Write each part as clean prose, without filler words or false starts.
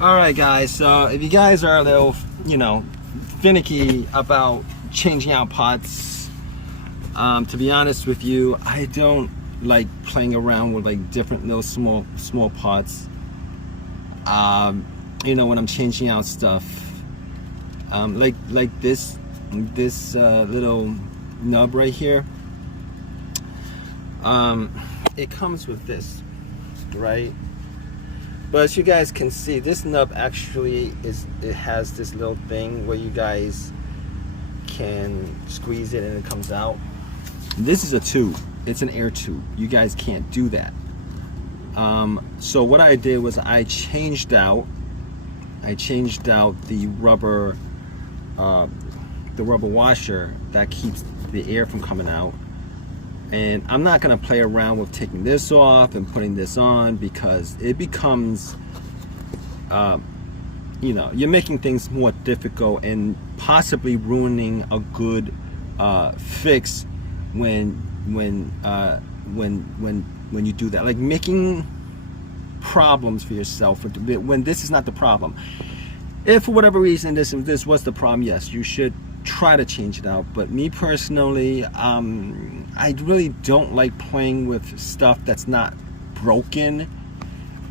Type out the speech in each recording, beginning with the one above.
Alright guys, so if you guys are a little, finicky about changing out pots, to be honest with you, I don't like playing around with like different little small pots. When I'm changing out stuff, like this little nub right here. It comes with this, right? But as you guys can see, this nub actually has this little thing where you guys can squeeze it and it comes out. This is a tube. It's an air tube. You guys can't do that. So what I did was I changed out the rubber washer that keeps the air from coming out. And I'm not going to play around with taking this off and putting this on, because it becomes, you're making things more difficult and possibly ruining a good fix when you do that. Like making problems for yourself when this is not the problem. If for whatever reason this was the problem, yes, you should try to change it out. But me personally, I really don't like playing with stuff that's not broken.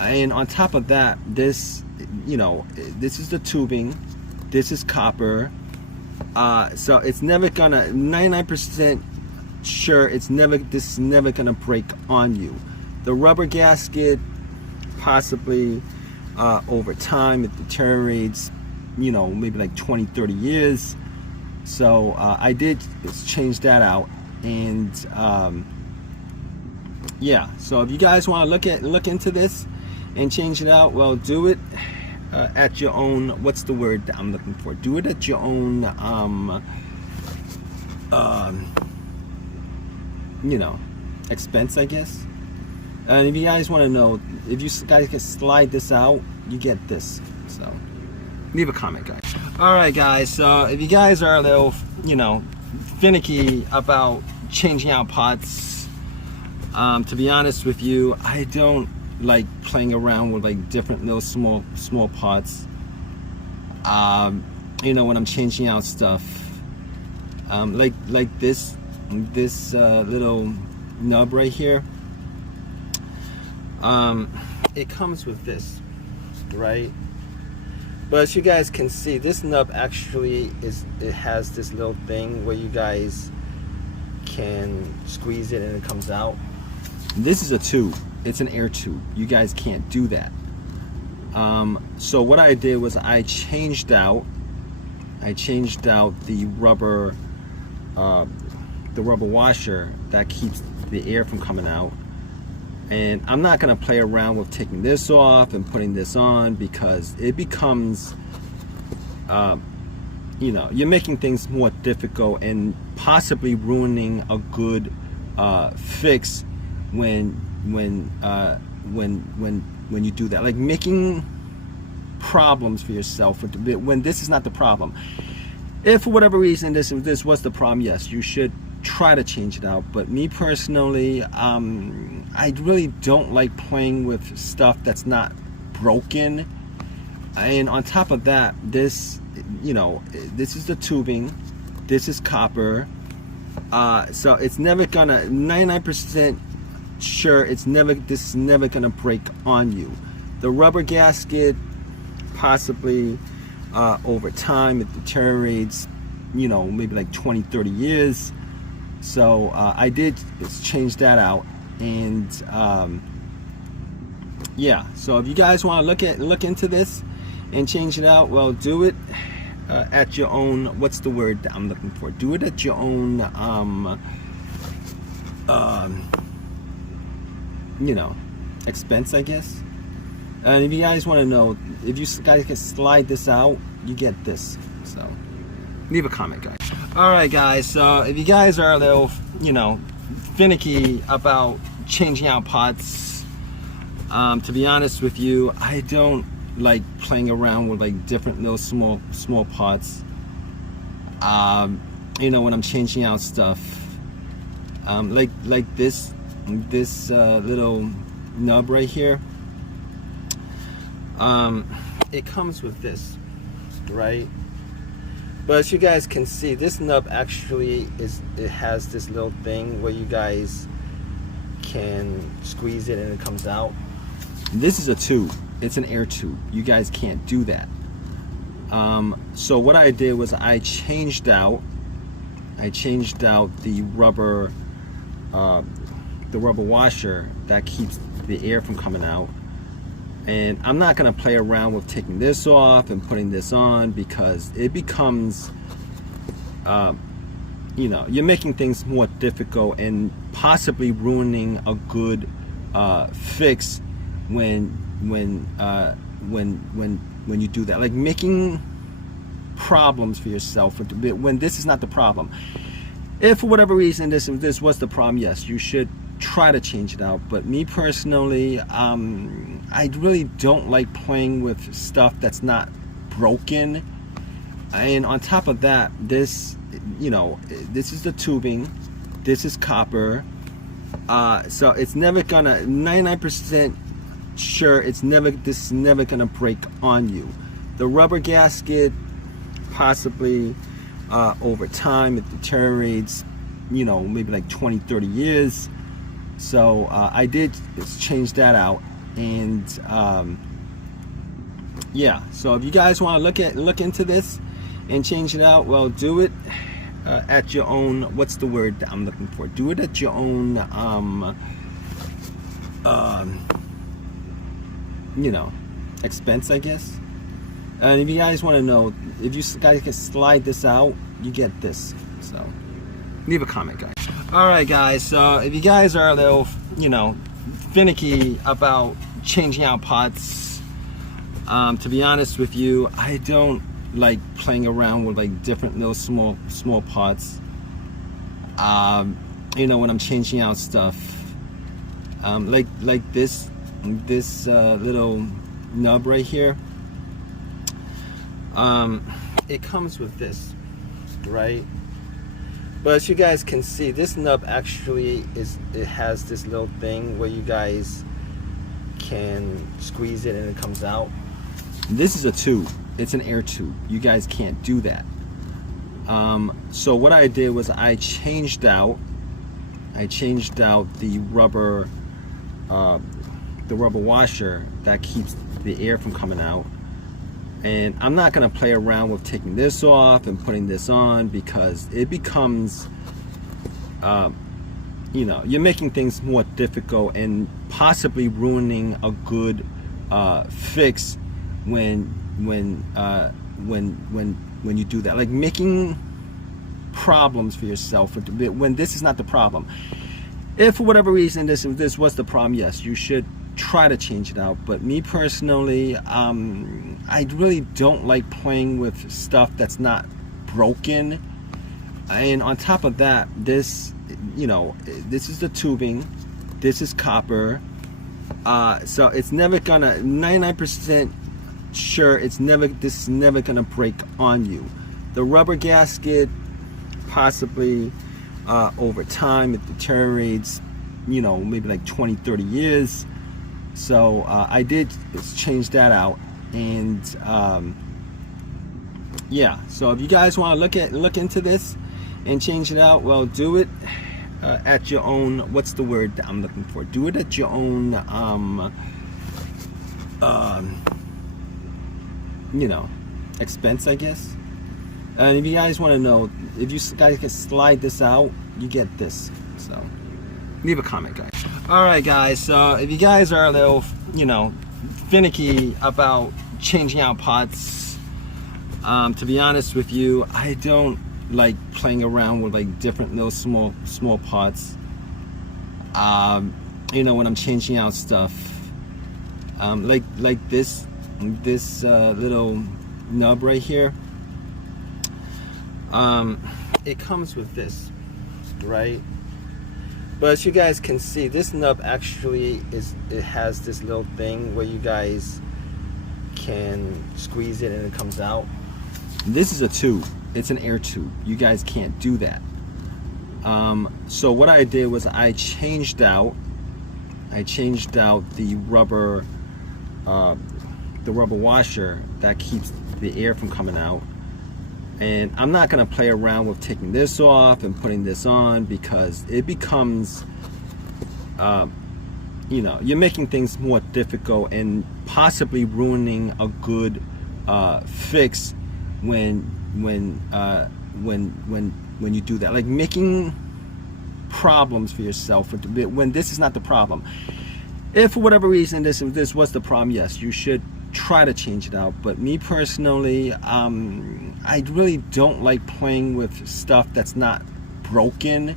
And on top of that, this is the tubing, this is copper, so it's never gonna, 99% sure this is never gonna break on you. The rubber gasket, possibly over time it deteriorates, maybe like 20-30 years. So I did change that out, and yeah. So if you guys want to look into this and change it out, well, do it at your own. What's the word that I'm looking for? Do it at your own. Expense, I guess. And if you guys want to know, if you guys can slide this out, you get this. So leave a comment, guys. Alright guys, so if you guys are a little, finicky about changing out pots, to be honest with you, I don't like playing around with like different little small pots. When I'm changing out stuff, like this little nub right here. It comes with this, right? But as you guys can see, this nub actually has this little thing where you guys can squeeze it and it comes out. This is a tube. It's an air tube. You guys can't do that. So what I did was I changed out the rubber washer that keeps the air from coming out. And I'm not going to play around with taking this off and putting this on, because it becomes, you're making things more difficult and possibly ruining a good fix when you do that. Like making problems for yourself when this is not the problem. If for whatever reason this was the problem, yes, you should try to change it out. But me personally, I really don't like playing with stuff that's not broken. And on top of that, this is the tubing, this is copper, so it's never gonna, 99% sure this is never gonna break on you. The rubber gasket, possibly over time it deteriorates, maybe like 20-30 years. So I did change that out, and yeah. So if you guys want to look into this and change it out, well, do it at your own. What's the word that I'm looking for? Do it at your own. Expense, I guess. And if you guys want to know, if you guys can slide this out, you get this. So leave a comment, guys. Alright guys, so if you guys are a little, finicky about changing out pots, to be honest with you, I don't like playing around with like different little small pots. When I'm changing out stuff, like this little nub right here. It comes with this, right? But as you guys can see, this nub actually it has this little thing where you guys can squeeze it and it comes out. This is a tube. It's an air tube. You guys can't do that. So what I did was I changed out the rubber washer that keeps the air from coming out. And I'm not going to play around with taking this off and putting this on, because it becomes, you know, you're making things more difficult and possibly ruining a good fix when you do that. Like making problems for yourself when this is not the problem. If for whatever reason this was the problem, yes, you should try to change it out. But me personally, I really don't like playing with stuff that's not broken. And on top of that, this, you know, this is the tubing, this is copper, so it's never gonna, 99% sure this is never gonna break on you. The rubber gasket, possibly over time it deteriorates, you know, maybe like 20-30 years. So I did change that out. And yeah, so if you guys want to look into this and change it out, well, do it at your own, what's the word that I'm looking for, do it at your own you know, expense, I guess. And if you guys want to know, if you guys can slide this out, you get this. So leave a comment, guys. Alright guys, so if you guys are a little, you know, finicky about changing out pots, to be honest with you, I don't like playing around with like different little small pots. You know, when I'm changing out stuff, like this little nub right here, it comes with this, right? But as you guys can see, this nub actually it has this little thing where you guys can squeeze it and it comes out. This is a tube. It's an air tube. You guys can't do that. So what I did was I changed out the rubber washer that keeps the air from coming out. And I'm not going to play around with taking this off and putting this on, because it becomes, you know, you're making things more difficult and possibly ruining a good fix when you do that. Like making problems for yourself when this is not the problem. If for whatever reason this was the problem, yes, you should try to change it out. But me personally, I really don't like playing with stuff that's not broken. And on top of that, this, you know, this is the tubing, this is copper, so it's never gonna, 99% sure this is never gonna break on you. The rubber gasket, possibly over time it deteriorates, you know, maybe like 20-30 years. So I did change that out. And yeah, so if you guys want to look into this and change it out, well, do it at your own, what's the word that I'm looking for, do it at your own you know, expense, I guess. And if you guys want to know, if you guys can slide this out, you get this. So leave a comment, guys. Alright guys, so if you guys are a little, you know, finicky about changing out pots, to be honest with you, I don't like playing around with like different little small pots. You know, when I'm changing out stuff, like this little nub right here, it comes with this, right? But as you guys can see, this nub actually it has this little thing where you guys can squeeze it and it comes out. This is a tube. It's an air tube. You guys can't do that. So what I did was I changed out the rubber rubber washer that keeps the air from coming out. And I'm not going to play around with taking this off and putting this on, because it becomes you're making things more difficult and possibly ruining a good fix when you do that, like making problems for yourself when this is not the problem. If for whatever reason this was the problem, yes, you should try to change it out. But me personally, I really don't like playing with stuff that's not broken.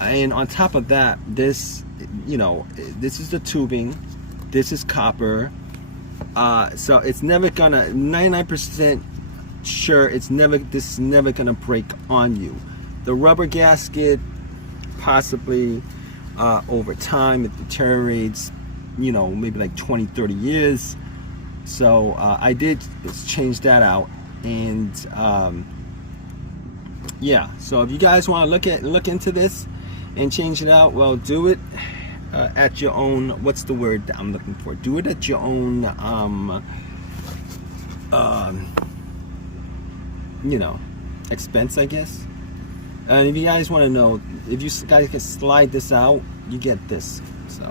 And on top of that, this is the tubing, this is copper, so it's never gonna, 99% sure this is never gonna break on you. The rubber gasket, possibly over time it deteriorates, maybe like 20-30 years. So I did change that out. And yeah, so if you guys want to look into this and change it out, well, do it at your own, what's the word that I'm looking for, do it at your own expense, I guess. And if you guys want to know, if you guys can slide this out, you get this. So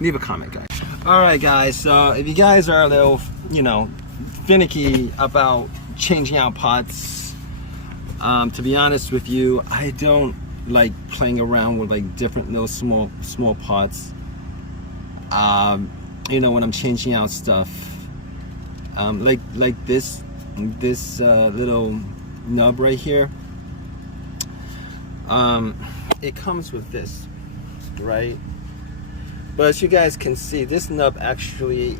leave a comment, guys. All right, guys, so if you guys are a little finicky about changing out parts, to be honest with you, I don't like playing around with like different little small parts. When I'm changing out stuff, like this little nub right here. It comes with this, right? But as you guys can see, this nub actually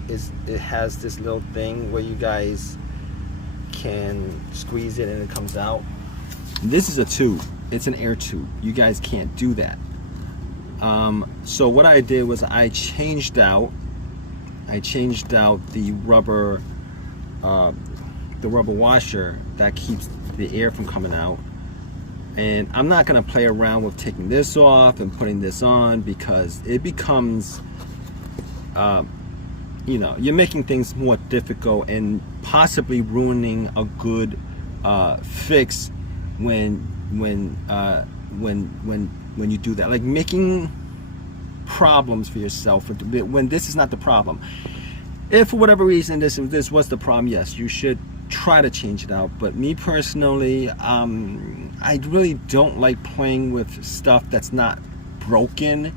has this little thing where you guys can squeeze it and it comes out. This is a tube. It's an air tube. You guys can't do that. So what I did was I changed out the rubber washer that keeps the air from coming out. And I'm not going to play around with taking this off and putting this on, because it becomes you're making things more difficult and possibly ruining a good fix when you do that, like making problems for yourself when this is not the problem. If for whatever reason this was the problem, yes, you should try to change it out. But me personally, I really don't like playing with stuff that's not broken.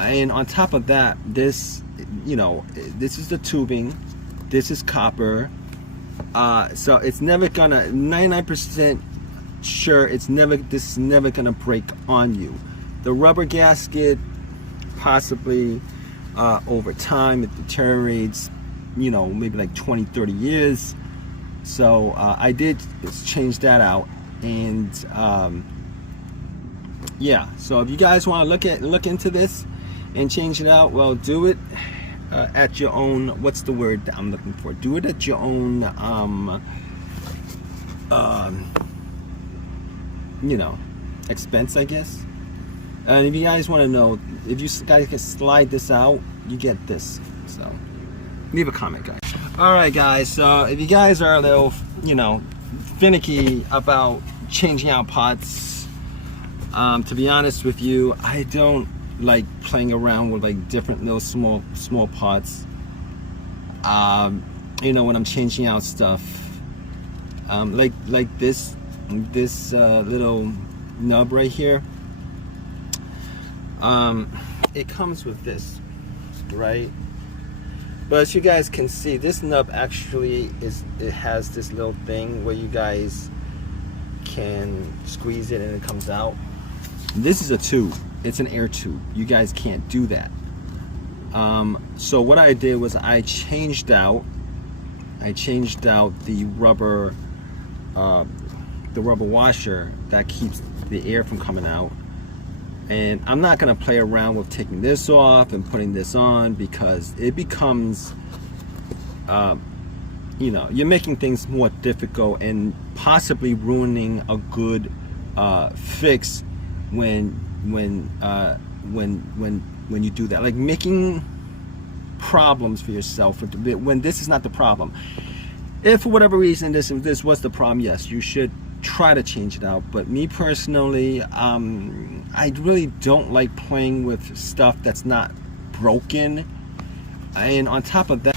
And on top of that, this is the tubing, this is copper, so it's never gonna, 99% sure this is never gonna break on you. The rubber gasket, possibly over time it deteriorates, maybe like 20-30 years. So I did change that out. And yeah, so if you guys want to look into this and change it out, well, do it at your own, what's the word that I'm looking for, do it at your own expense, I guess. And if you guys want to know, if you guys can slide this out, you get this. So leave a comment, guys. All right, guys, so if you guys are a little finicky about changing out parts, to be honest with you, I don't like playing around with like different little small parts. When I'm changing out stuff, like this little nub right here. It comes with this, right? But as you guys can see, this nub actually has this little thing where you guys can squeeze it and it comes out. This is a tube. It's an air tube. You guys can't do that. So what I did was I changed out the rubber washer that keeps the air from coming out. And I'm not going to play around with taking this off and putting this on, because it becomes you're making things more difficult and possibly ruining a good fix when you do that, like making problems for yourself when this is not the problem. If for whatever reason this was the problem, yes, you should try to change it out. But me personally, I really don't like playing with stuff that's not broken. And on top of that,